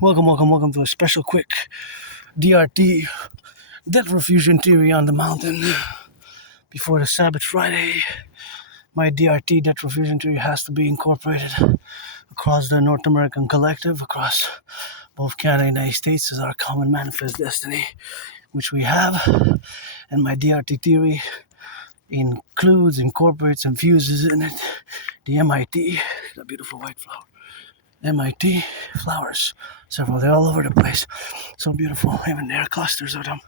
Welcome to a special quick DRT, debt refusion theory on the mountain. Before the Sabbath Friday, my DRT, debt refusion theory, has to be incorporated across the North American Collective, across both Canada and the United States as our common manifest destiny, which we have. And my DRT theory includes, incorporates, infuses in it the MIT, the beautiful white flower. MIT flowers, several, they're all over the place. So beautiful, even there are clusters of them.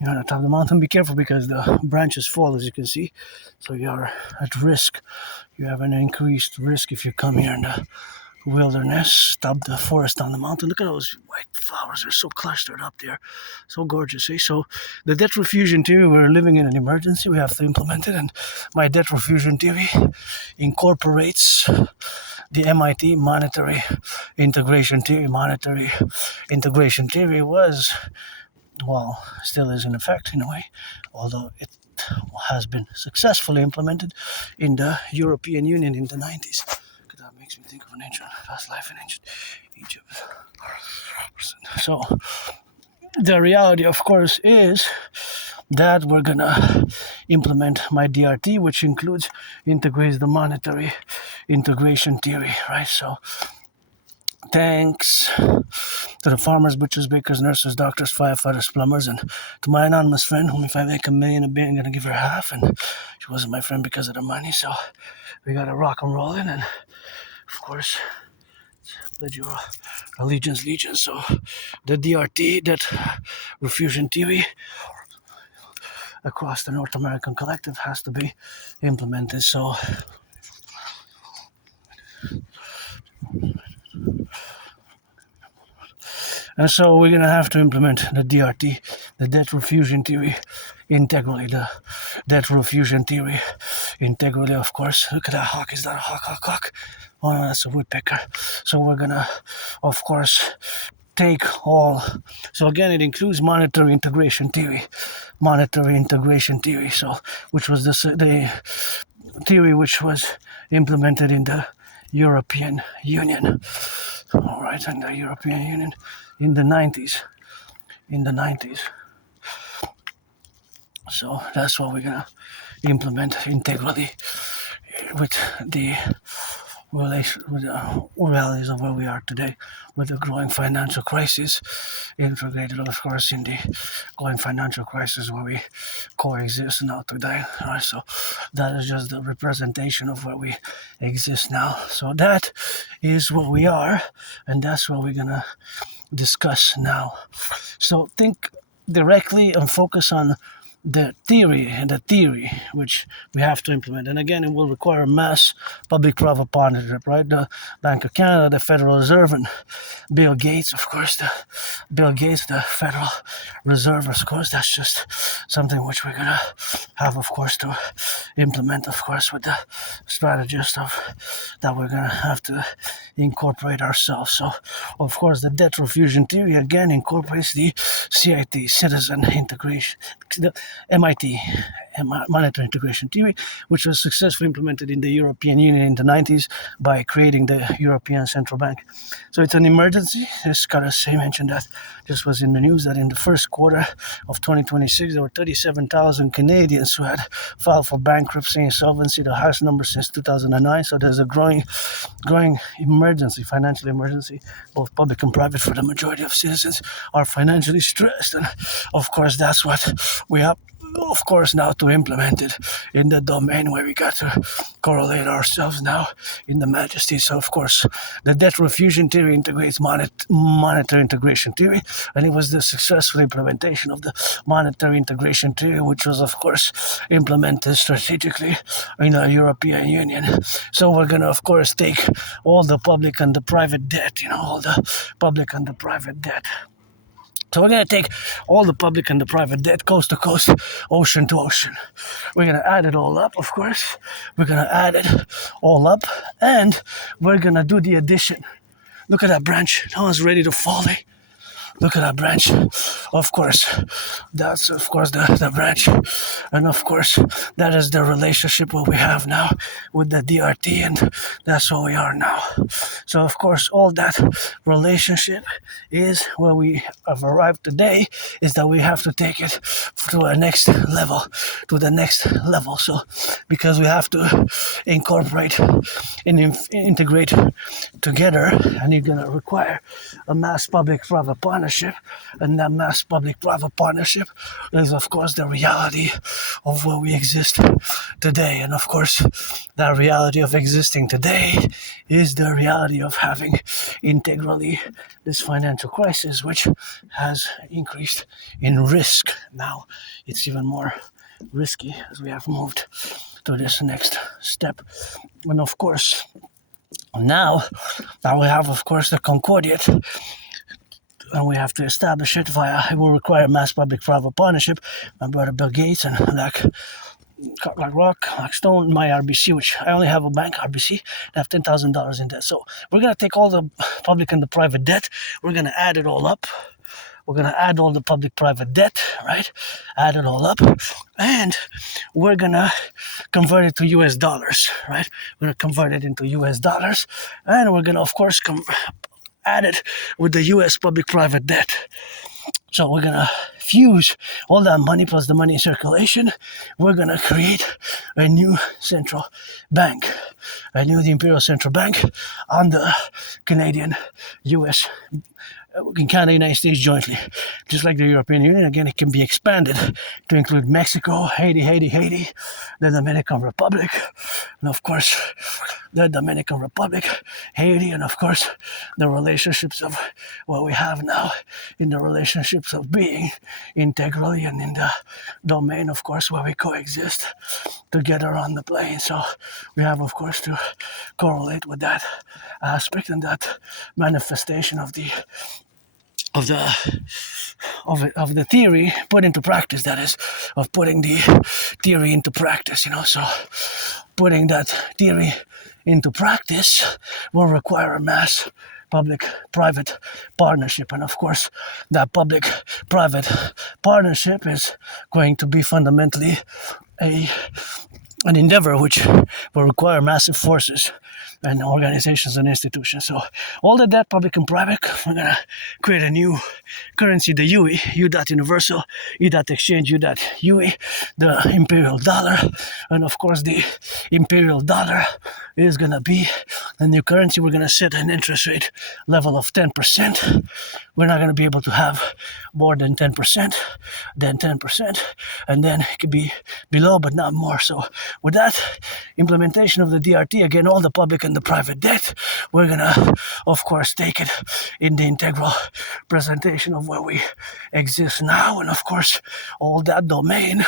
You're on the top of the mountain. Be careful because the branches fall, as you can see. So you are at risk. You have an increased risk if you come here in the wilderness, stop the forest on the mountain. Look at those white flowers, they're so clustered up there. So gorgeous, eh? So the debt refusion theory, we're living in an emergency, we have to implement it, and my debt refusion theory incorporates the MIT monetary integration theory. Monetary integration theory was, well, still is in effect in a way, although it has been successfully implemented in the European Union in the 90s. That makes me think of an ancient past life in ancient Egypt. So the reality, of course, is that we're gonna implement my DRT, which integrates the monetary integration theory, right? So thanks to the farmers, butchers, bakers, nurses, doctors, firefighters, plumbers, and to my anonymous friend, whom if I make $1 million a bit, I'm gonna give her half, and she wasn't my friend because of the money, so we gotta rock and roll in, and of course, pledge your allegiance, legion. So the DRT, that refusion theory, across the North American Collective has to be implemented. So we're going to have to implement the DRT, the debt refusion theory, integrally. The debt refusion theory, integrally, of course. Look at that hawk. Is that a hawk? Oh, no, that's a woodpecker. So we're going to, of course, take all. So again, it includes monetary integration theory. So, which was the theory which was implemented in the European Union. All right, in the European Union in the 90s. So that's what we're gonna implement integrally with the realities of where we are today, with the growing financial crisis, integrated, of course, in the growing financial crisis where we coexist now today. Right? So that is just the representation of where we exist now. So that is what we are, and that's what we're gonna discuss now. So think directly and focus on the theory which we have to implement. And again, it will require mass public-private partnership, right? The Bank of Canada, the Federal Reserve, and Bill Gates, of course, the Federal Reserve, of course. That's just something which we're going to have, of course, to implement, of course, with the strategist that we're going to have to incorporate ourselves. So, of course, the debt refusion theory, again, incorporates the CIT, citizen integration, the MIT, monetary integration theory, which was successfully implemented in the European Union in the 90s by creating the European Central Bank. So it's an emergency. As Karas mentioned, that just was in the news that in the first quarter of 2026, there were 37,000 Canadians who had filed for bankruptcy and insolvency, the highest number since 2009. So there's a growing emergency, financial emergency, both public and private, for the majority of citizens are financially stressed. And of course, that's what we have, of course, now to implement it in the domain where we got to correlate ourselves now in the majesty. So, of course, the debt refusion theory integrates monetary integration theory, and it was the successful implementation of the monetary integration theory, which was, of course, implemented strategically in the European Union. So we're going to, of course, take all the public and the private debt, So we're going to take all the public and the private debt, coast to coast, ocean to ocean. We're going to add it all up, of course. We're going to add it all up, and we're going to do the addition. Look at that branch. That one's ready to fall. Look at that branch. Of course, that's of course the branch. And of course, that is the relationship what we have now with the DRT, and that's what we are now. So of course, all that relationship is where we have arrived today, is that we have to take it to a next level, to the next level. So because we have to incorporate and integrate together, and you're going to require a mass public-private partnership, and that mass public-private partnership is of course the reality of where we exist today. And of course, that reality of existing today is the reality of having integrally this financial crisis, which has increased in risk. Now it's even more risky as we have moved to this next step. And of course, now we have of course the Concordiate, and we have to establish it via, it will require mass public-private partnership. My brother Bill Gates and like Rock, like Stone, my RBC, which I only have a bank, RBC, I have $10,000 in debt. So we're going to take all the public and the private debt, we're going to add it all up. We're going to add all the public-private debt, right? Add it all up. And we're going to convert it to US dollars, right? We're going to convert it into US dollars. And we're going to, of course, add it with the US public-private debt. So we're going to fuse all that money plus the money in circulation. We're going to create a new central bank, the Imperial Central Bank on the Canadian, US, in Canada, United States jointly. Just like the European Union, again, it can be expanded to include Mexico, Haiti, the Dominican Republic, and of course, the Dominican Republic, Haiti, and of course, the relationships of what we have now in the relationships of being integrally and in the domain, of course, where we coexist together on the plane. So we have, of course, to correlate with that aspect and that manifestation of the theory put into practice, that is, of putting the theory into practice, so putting that theory into practice will require a mass public-private partnership. And of course, that public-private partnership is going to be fundamentally an endeavor which will require massive forces and organizations and institutions. So all the debt, public and private, we're going to create a new currency, the UE, U.Universal, U.Exchange, U.UE, the imperial dollar. And of course, the imperial dollar is going to be the new currency. We're going to set an interest rate level of 10%. We're not going to be able to have more than 10%, and then it could be below, but not more. So with that implementation of the DRT, again, all the public and the private debt, we're going to, of course, take it in the integral presentation of where we exist now. And of course, all that domain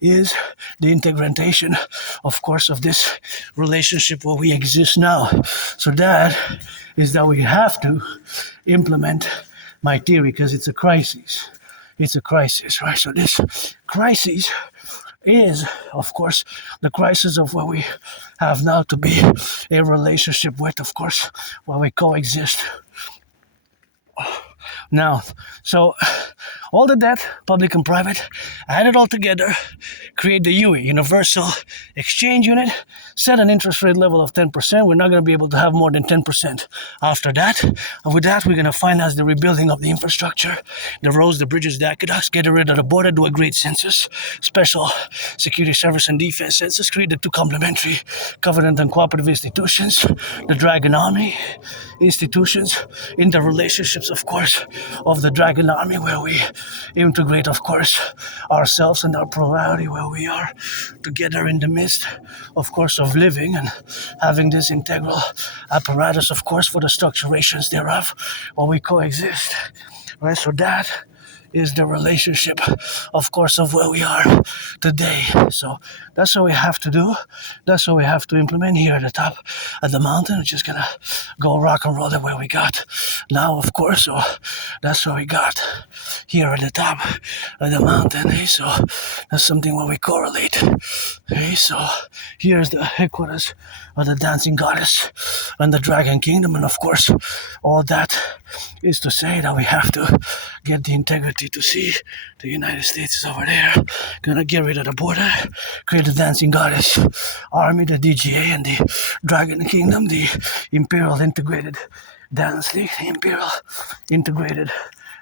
is the integration, of course, of this relationship where we exist now. So that is that we have to implement my theory because it's a crisis. It's a crisis, right? So this crisis is, of course, the crisis of where we have now to be a relationship with, of course, where we coexist now. So all the debt, public and private, add it all together, create the UE, Universal Exchange Unit, set an interest rate level of 10%. We're not going to be able to have more than 10% after that. And with that, we're going to finance the rebuilding of the infrastructure, the roads, the bridges, the aqueducts, get rid of the border, do a great census, special security service and defense census, create the two complementary covenant and cooperative institutions, the Dragon Army institutions, in the relationships, of course, of the Dragon Army, where we integrate, of course, ourselves and our plurality, where we are together in the midst, of course, of living and having this integral apparatus, of course, for the structurations thereof, while we coexist, right? So that is the relationship, of course, of where we are today. So that's what we have to do. That's what we have to implement here at the top of the mountain. We're just gonna go rock and roll the way we got now, of course. So that's what we got here at the top of the mountain. So that's something where we correlate. So here's the headquarters of the dancing goddess and the dragon kingdom, and of course, all that is to say that we have to get the integrity to see the United States is over there. Gonna get rid of the border, create the dancing goddess army, the DGA, and the dragon kingdom, the imperial integrated dance league, the imperial integrated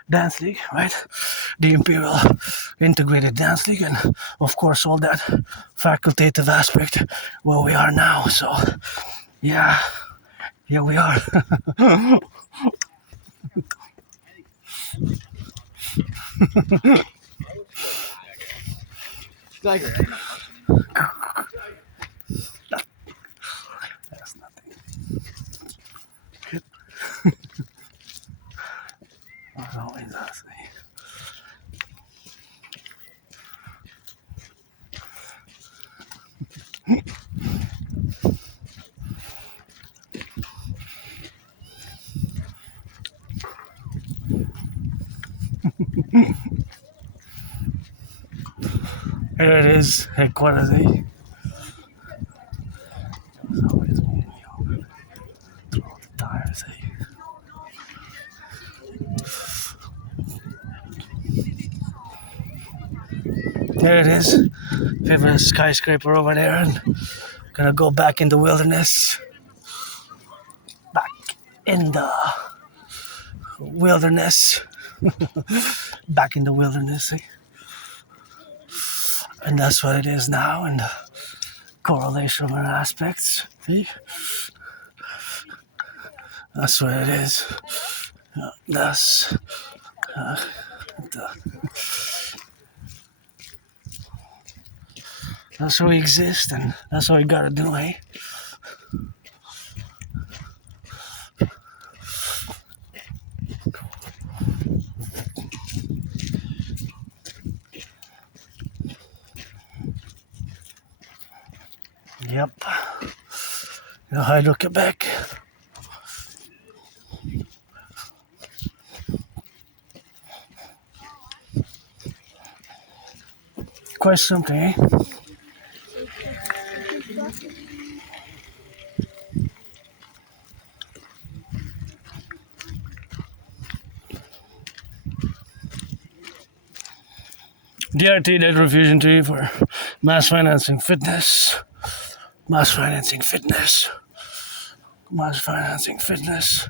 dance league, right? The imperial integrated dance league, and of course all that facultative aspect where we are now. So yeah, here we are. That's nothing. As always, I say. Here it is, headquarters. As always, when we throw the tires. There it is. Favorite skyscraper over there, and gonna go back in the wilderness. Back in the wilderness. Back in the wilderness. And that's what it is now, and the correlation of aspects. See? That's what it is. That's that's how we exist, and that's what we gotta do, eh? Yep. You know how I look it back. Quite something, eh? DRT, dead Refusion tree for mass financing fitness. Mass financing fitness. Mass financing fitness.